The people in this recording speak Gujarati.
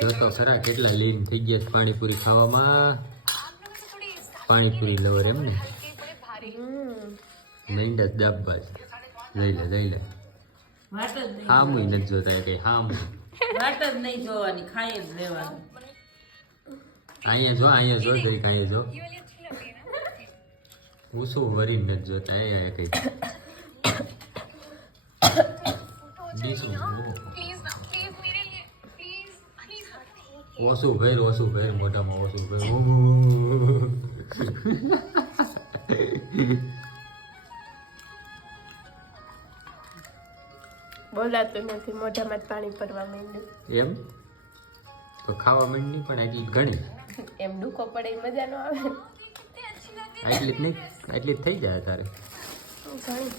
જો તો ખરા કેટલા લીન થઈ ગયા છે પાણીપુરી ખાવામાં. પાણીપુરી લવર એમ ને લઈને દાબવા લઈ લે વાટ જ નહીં હામુય નથી જોતા કઈ હામું વાટ જ નહીં જોવાની ખાઈ જ લેવાનું અહીંયા જો જઈ અહીંયા જો ઉસું વરી નથી જોતા અહીંયા કઈ ડીશું ઓછું ભેર મોઢામાં ઓછું ભેર બોલાતું નથી મોઢામાં જ પાણી પડવા માંડ્યું એમ તો ખાવા માંડી પણ એટલી ઘણી એમ ડૂકો પડે મજા ન આવે એટલી જ નહીં એટલી જ થઈ જાય તારે ઘણી